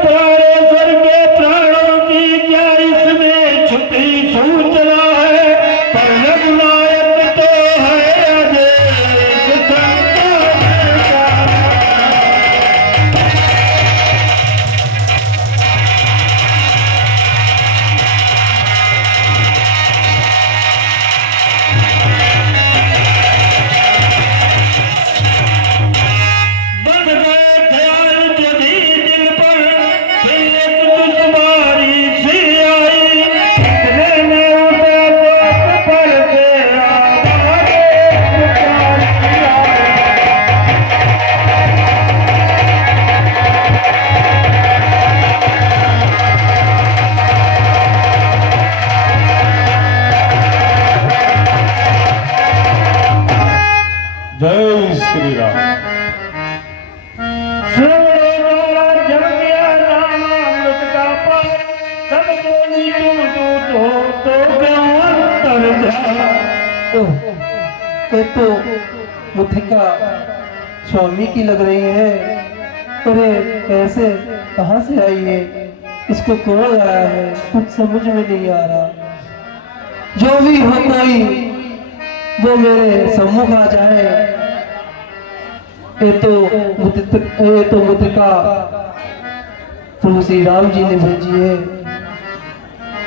प्राणेश्वर के प्राणों की क्या इसमें छुपी सूचना है, पर रघुनायक तो है आदेश संतान का। जय श्री राम। ये तो मुथिका स्वामी की लग रही है। अरे कैसे, कहाँ से आई है, इसको कौन आया है, कुछ समझ में नहीं आ रहा। जो भी हो कोई वो मेरे सम्मुख आ जाए। ये तो मुद्रिका प्रभु श्री राम जी ने भेजी है।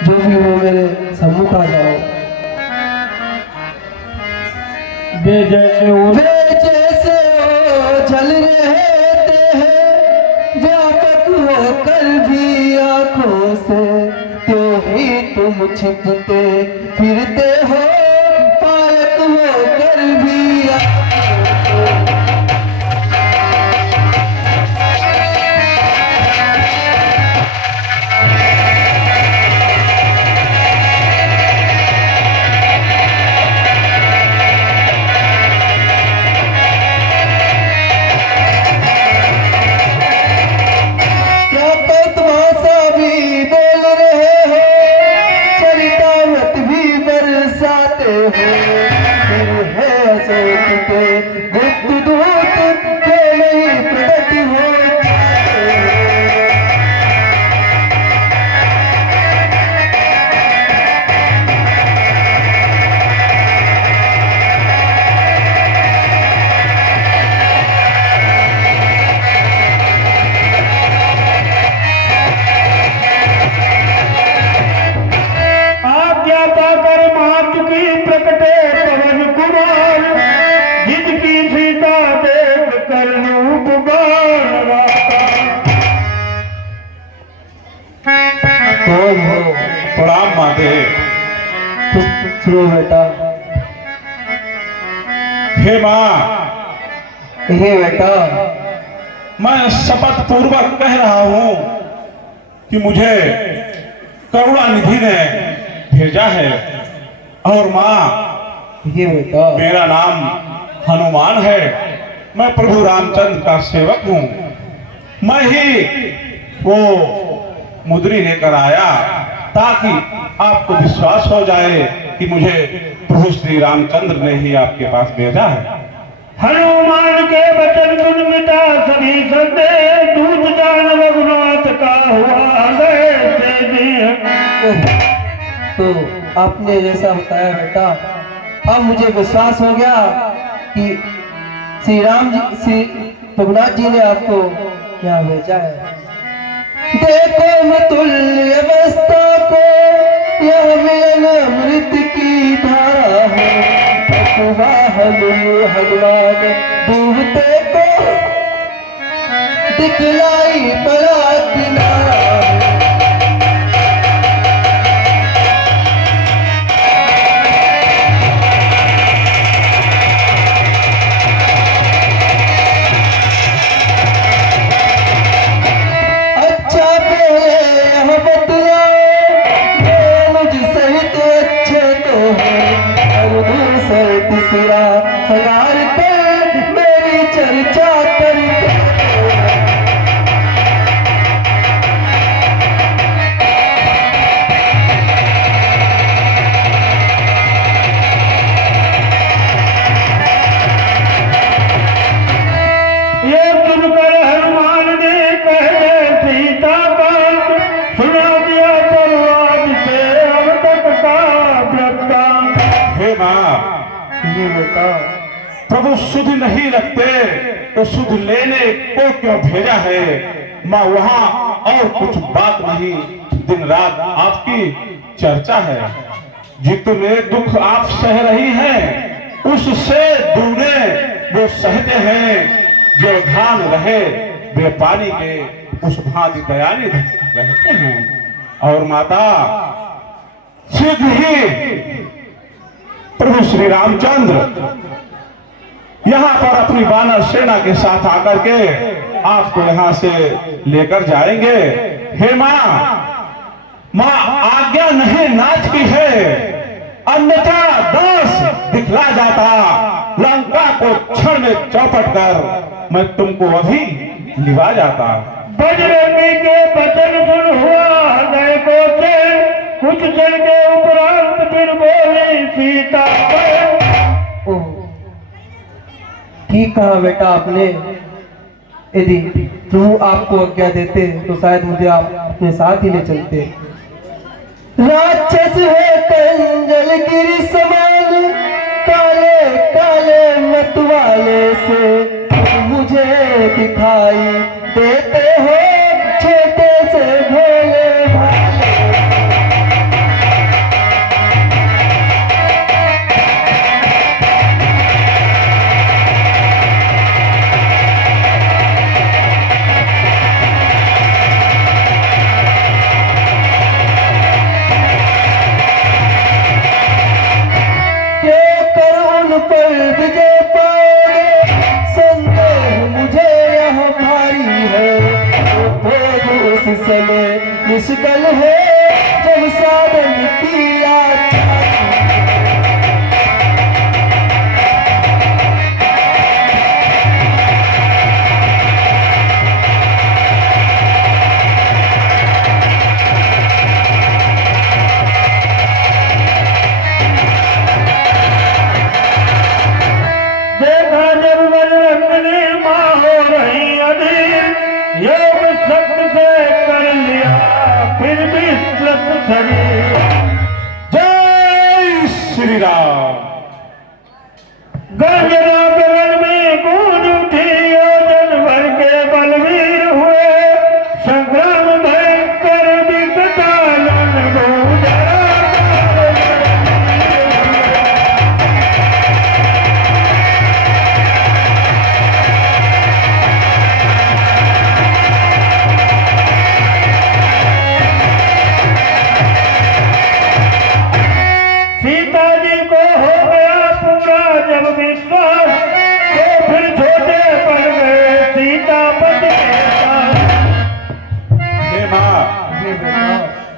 जो भी वो मेरे सम्मुख आ जाओ। वे जैसे वो जल रहते हैं व्यापक होकर भी आंखों से, त्यों ही तुम छिपते फिरते हो पायक होकर भी आंखों से। प्रणाम माते। सुनो बेटा। हे माँ, हे बेटा, मैं शपथ पूर्वक कह रहा हूँ कि मुझे करुणा निधि ने भेजा है। और माँ, हे बेटा, मेरा नाम हनुमान है। मैं प्रभु रामचंद्र का सेवक हूँ। मैं ही वो मुद्री लेकर आया ताकि आपको विश्वास हो जाए कि मुझे प्रभु श्री रामचंद्र ने ही आपके पास भेजा है। हनुमान के वचन सुन मिटा सभी संदेह, दूत जान रघुनाथ का हुआ हृदय से देह। तो आपने जैसा बताया बेटा, अब मुझे विश्वास हो गया कि श्री रघुनाथ जी ने आपको यहाँ भेजा है। देखो मतुल्य अवस्था को, यह मिलन अमृत की धारा है। हनुमान डूबते को दिखलाई बड़ा किनारा। संगार के मेरी चर्चा करते। ये सुनकर हनुमान ने कहे सीता सुध नहीं रखते तो सुध लेने को क्यों भेजा है? माँ वहाँ और कुछ बात नहीं, दिन रात आपकी चर्चा है। जितने दुख आप सह रही हैं उससे दूने वो सहते हैं। जो धान रहे बेपानी के उस भांति दयानी रहते हैं। और माता सिद्ध ही प्रभु श्री रामचंद्र यहाँ पर अपनी वानर सेना के साथ आकर के आपको यहाँ से लेकर जाएंगे। हे माँ आज्ञा नहीं नाच की है, अन्यथा दास दिखला जाता। लंका को क्षण में चौपट कर मैं तुमको अभी लिवा जाता। बजरंगी के बचन सुन हुआ हृदय को चैन, कुछ चल के उपरांत फिर बोली सीता। ओह, ठीक कहा बेटा आपने। यदि प्रभु आपको आज्ञा देते तो शायद मुझे आप अपने साथ ही ले चलते। राक्षस है कंजल गिरी समान, काले काले मतवाले से मुझे दिखाई देते हो छोटे से भोले भाले। पर विजय पाओगे संदेह मुझे यह भारी है। वो उस समय निष्कल है जब साधन किया। योग शक्ति से कर लिया फिर भी जय श्री राम। गर्जना गगन में गूंज उठी, योजन भर के बलवीर हुए। संग्राम भयंकर विकटालन गुजरा।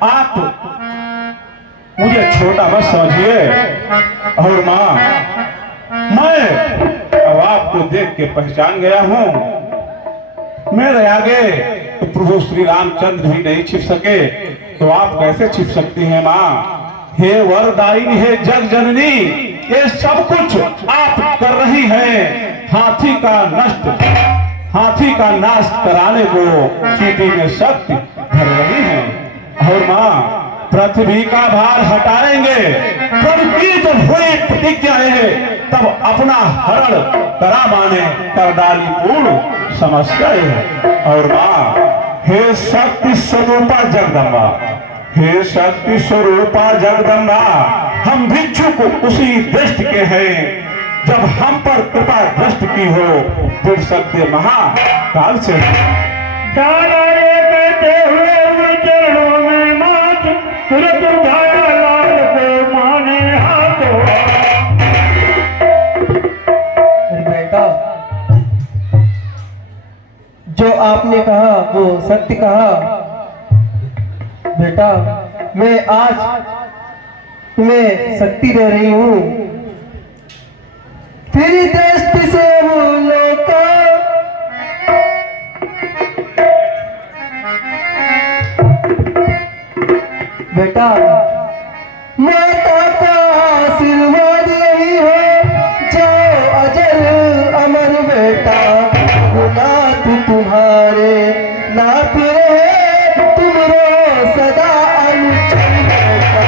आप मुझे छोटा मत समझिए। और माँ मैं अब आपको देख के पहचान गया हूँ। मेरे आगे तो प्रभु श्री रामचंद्र भी नहीं छिप सके तो आप कैसे छिप सकती हैं माँ? हे वरदायिनी, हे जग जननी, ये सब कुछ आप कर रही हैं। हाथी का नाश कराने को चीटी में शक्ति भर रही है। और माँ पृथ्वी का भार हटाएंगे। प्रभु जब हुई प्रतिज्ञा है तब अपना हरण करा माने कर डाली पूर्ण समस्या है। और माँ हे शक्ति स्वरूपा जगदम्बा, हे शक्ति स्वरूपा जगदम्बा, हम भिक्षुक उसी दृष्टि के हैं जब हम पर कृपा दृष्टि की हो। फिर सत्य महाकाल से कहते हुए चरणों में माथ तुरंत उठाया लाल को माने हाथों। बेटा जो आपने कहा वो सत्य कहा। बेटा मैं आज तुम्हें शक्ति दे रही हूँ। तेरी दृष्टि से भूलों का बेटा माता का आशीर्वाद यही है, जाओ अजर अमर बेटा। नाथ तुम्हारे नाथ रहे तुम रो सदा अनुचर बेटा।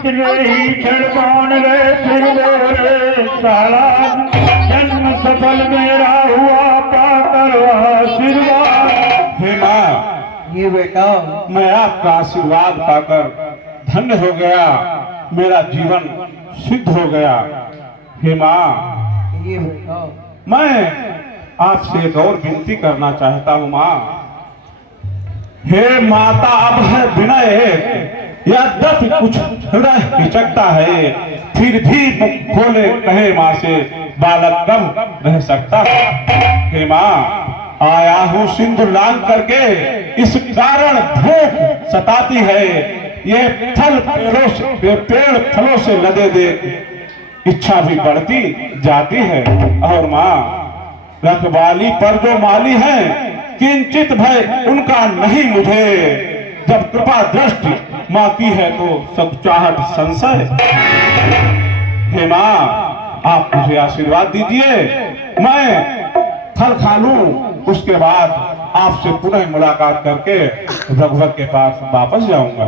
इतने ही क्षण कौन गए फिर रे साला जन्म सफल मेरा हुआ पाकर आशीर्वाद। हे माँ, ये बेटा मैं आपका आशीर्वाद पाकर धन्य हो गया, मेरा जीवन सिद्ध हो गया। हे माँ, ये बेटा मैं आपसे एक और विनती करना चाहता हूँ माँ। हे माता, अब है विनय, यद्यपि कुछ हृदय हिचकता है, फिर भी मुख खोले कहे माँ से बालक कब रह सकता है। हे माँ, आया हूँ सिंधु लांग करके, इस कारण भूख सताती है, ये फल पेड़ों से पेड़ फलों से लदे दे इच्छा भी बढ़ती जाती है। और माँ, रखवाली पर जो माली है, किंचित भय उनका नहीं मुझे, जब कृपा दृष्टि माँ की है तो सब चाहत संशय। हे माँ, आप मुझे आशीर्वाद दीजिए, मैं फल खा लूं, उसके बाद आपसे पुनः मुलाकात करके रघुवर के पास वापस जाऊंगा।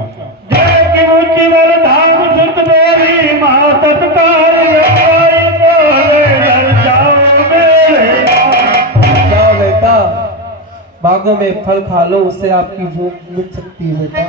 जय की ऊंची बल धाम सुत मेरी माँ तत्काल जाओ मेरे। जाओ बेटा, बागों में फल खा लो, उससे आपकी भूख मिट सकती है बेटा।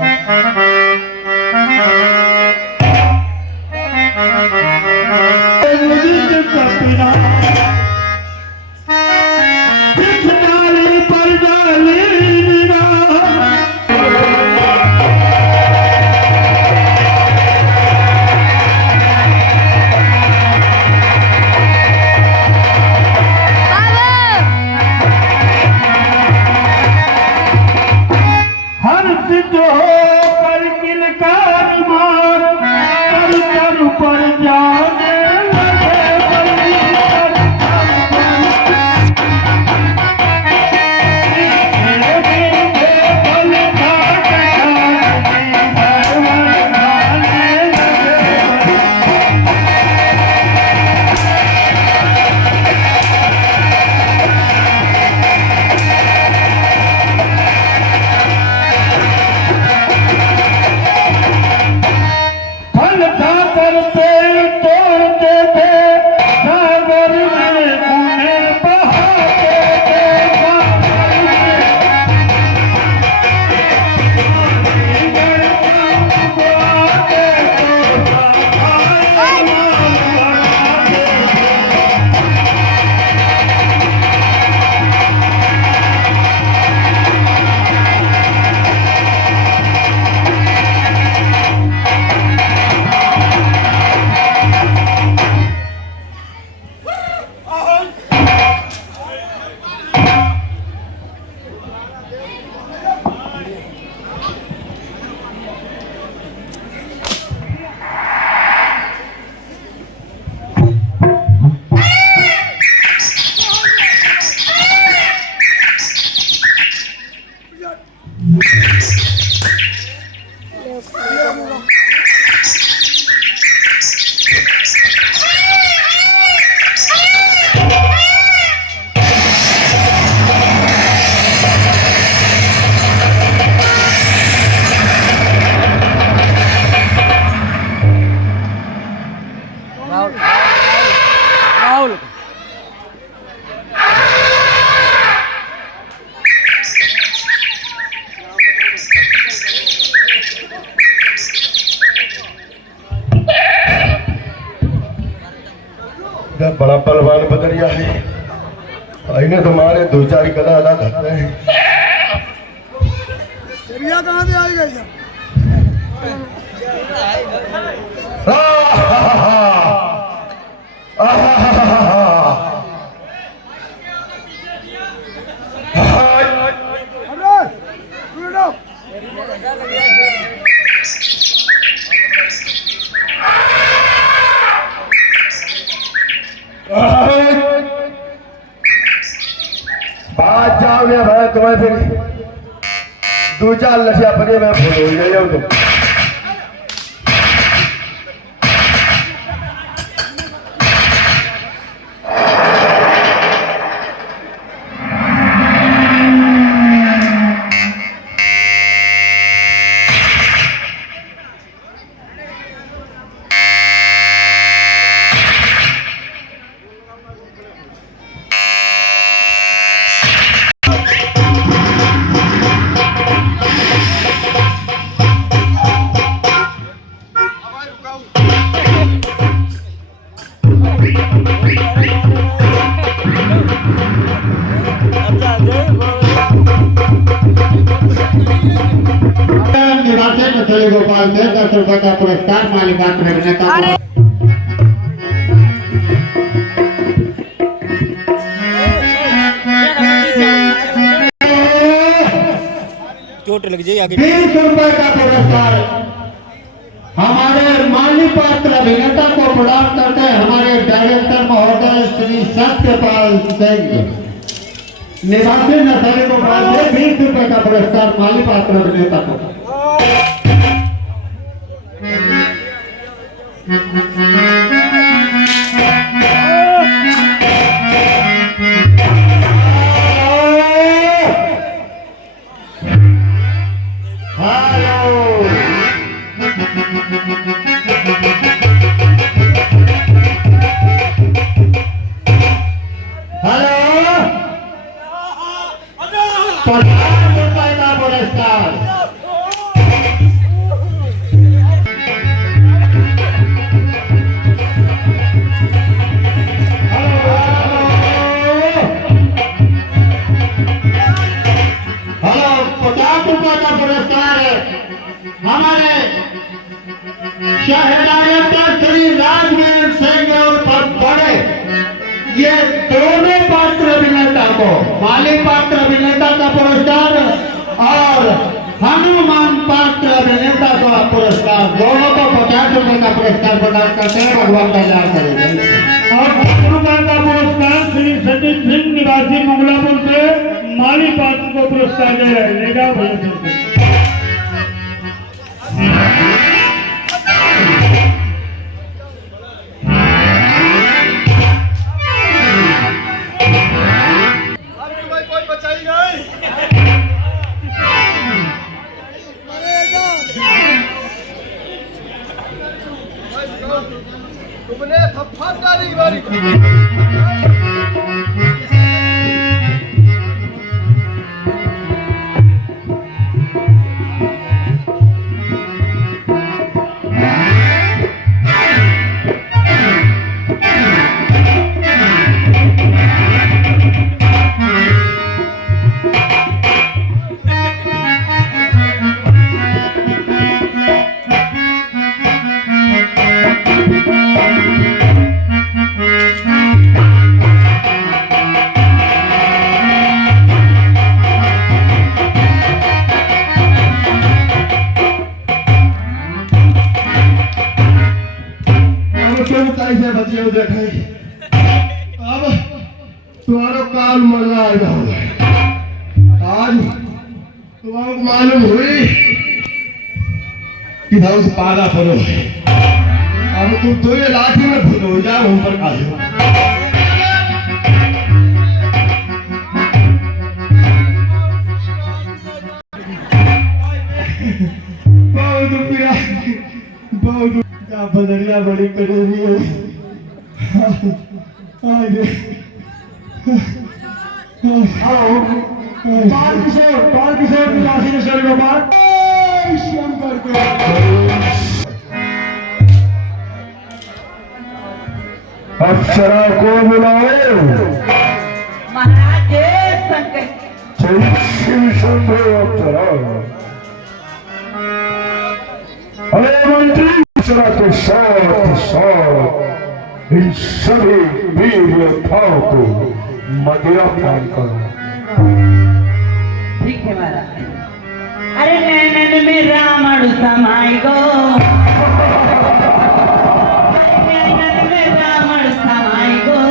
जब बड़ा पहलवान बदलिया है, इन्हें तुम्हारे दो चार गला अदा करते हैं। चिड़िया कहाँ से आई गई? बात जाओ ने भाई तुम्हें फिर दो चार लठिया पड़े मैं भूल हो गई हूँ तुम। माली पात्र अभिनेता को चोट लग जाए आगे। 20 रुपए का पुरस्कार हमारे माली पात्र अभिनेता को प्रदान करते हैं हमारे डायरेक्टर महोदय श्री सत्यपाल सिंह निवासी नशहरी गोपाल से 20 रुपए का पुरस्कार माली पात्र अभिनेता को। हमारे शहर श्री राजवीर सिंह और बड़े ये दोनों पात्र अभिनेता को माली पात्र अभिनेता का पुरस्कार और हनुमान पात्र अभिनेता का पुरस्कार दोनों को 50 रुपए का पुरस्कार प्रदान करते हैं। भगवान कल्याण करेंगे। और 50 रुपए का पुरस्कार श्री सतीश सिंह निवासी मंगलापुर से माली पात्र को पुरस्कार दे रहे हैं। लेगा भैया तुमने थप्पड़ डाली बारी से बचे हो देखे अब तुम्हारा काल मरना आज तुम्हारा मालूम हुई कि भाव से पाला पड़ो अब तुम तो ये लाठी में भूल हो जाओ हम पर काहे बहुत क्या बदलिया बड़ी करेगी अप्सरा को बुलाओ महाराज संकट अप्सरा अरे मंत्री अप्सरा के साथ साथ इन सभी वीर योद्धाओं को मदिरा पान करो। ठीक है महाराज। अरे नैनन में रावण समाई गो नैनन में रावण समाई गो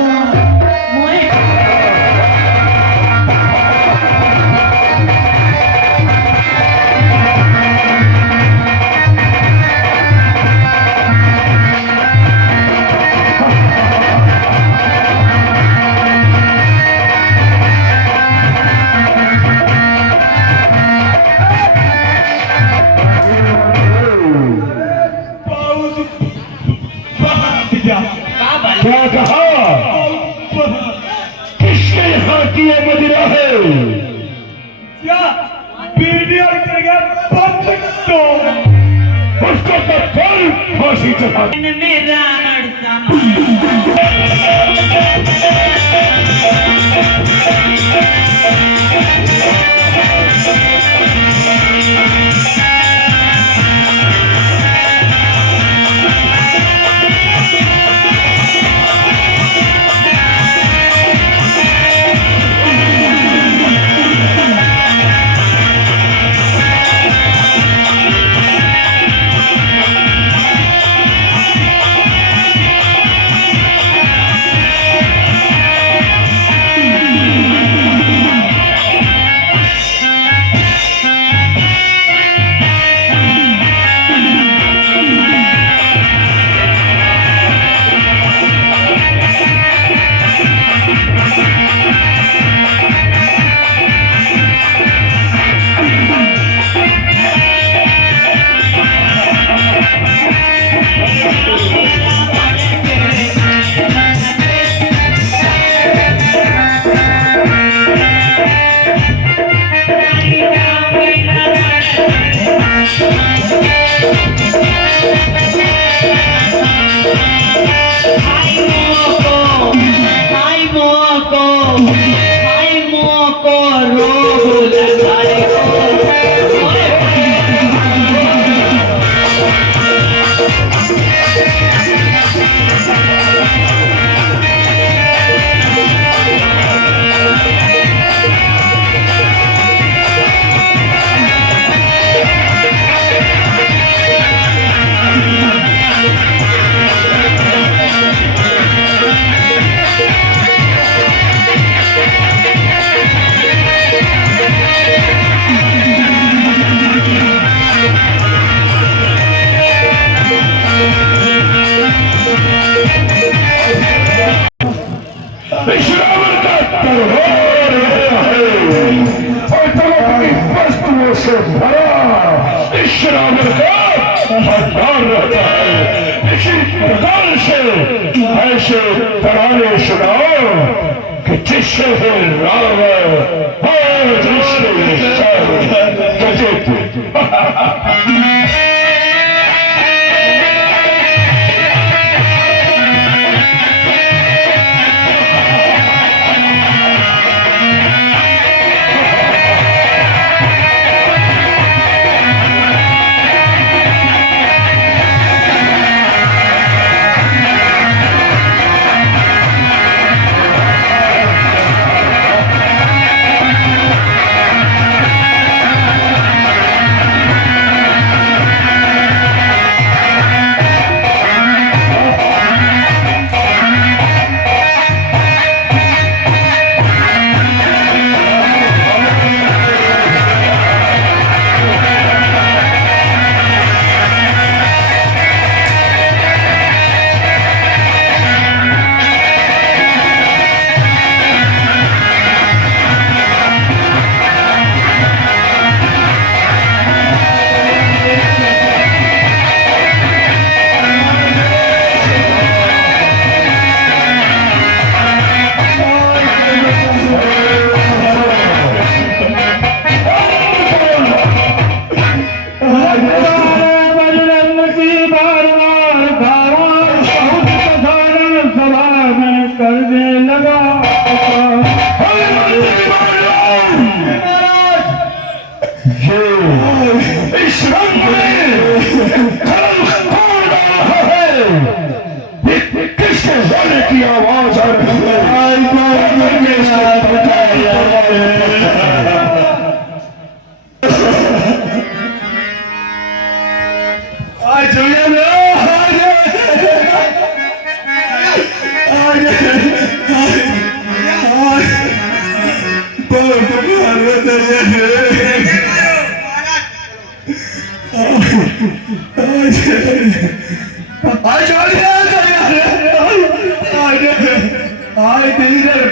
क्या कहा किसने यहाँ की ये मदिरा है क्या वीडियो करेगा बंद तो उसको तो कल फांसी चढ़ा में रावण समाई रावण का अहंकार रहता है। इसी प्रकार से ऐसे तराने सुनाओ कि जिससे हो रावण और जिससे की आवाज आ रही है।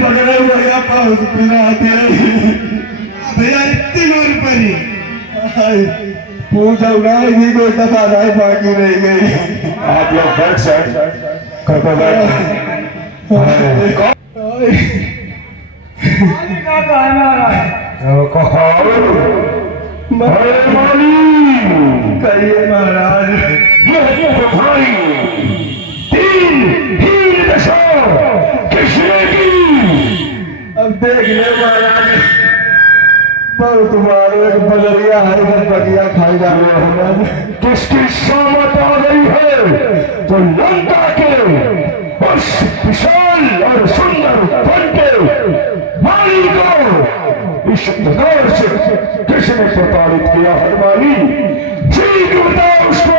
पकड़ा हुआ भैया इतनी दूर पर पूछा नहीं कोई दफा नहीं बाकी रह गई। आप लोग बैठ सकते कहिए महाराज अब देख ले महाराज बहुत तुम्हारे एक बदरिया है बगिया खाई जा रहे हैं। किसकी सोमत आ गई है तो लंका के उस विशाल और सुंदर वन के माली को इस प्रकार से किसने प्रताड़ित किया है माली ठीक बताओ उसको।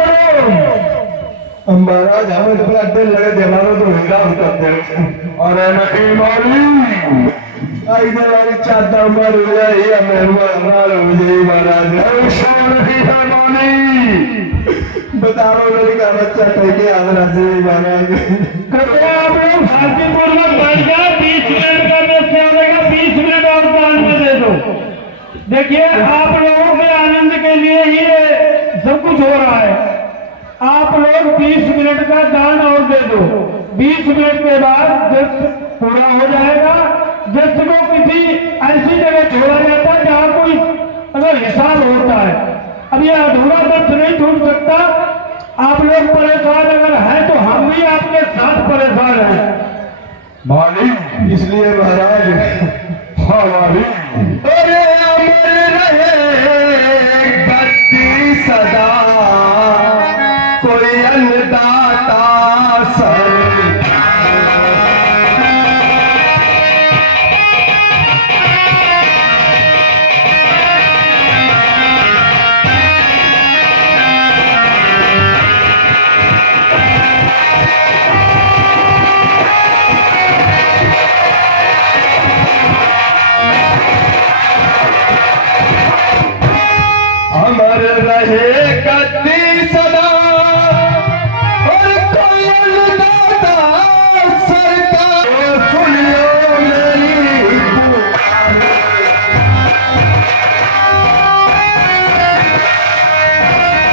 महाराज हमें तो बड़ा दिल लगे जवानों तो हिंगाम करते हैं और नहीं माली इधर वाली चाहता मर गई मेहमान मुझे महाराज बताओ मेरी का बच्चा कह के आगरा से महाराज आप लोग शांतिपूर्वक बैठ जाओ। 20 मिनट का दृश्य आएगा, 20 मिनट और दान में दे दो। देखिए आप लोगों के आनंद के लिए ही सब कुछ हो रहा है। आप लोग 20 मिनट का दान और दे दो। 20 मिनट के बाद दृश्य पूरा हो जाएगा। दृश्य को किसी ऐसी जगह छोड़ा जाता है जहाँ कोई अगर हिसाब होता है। अब यह अधूरा दृश्य नहीं छूट सकता। आप लोग परेशान अगर हैं तो हम भी आपके साथ परेशान हैं मालिक। इसलिए महाराज हाँ मालिक अरे अमर रहे गति सदा कोई अन्नदाता सर अमर रहे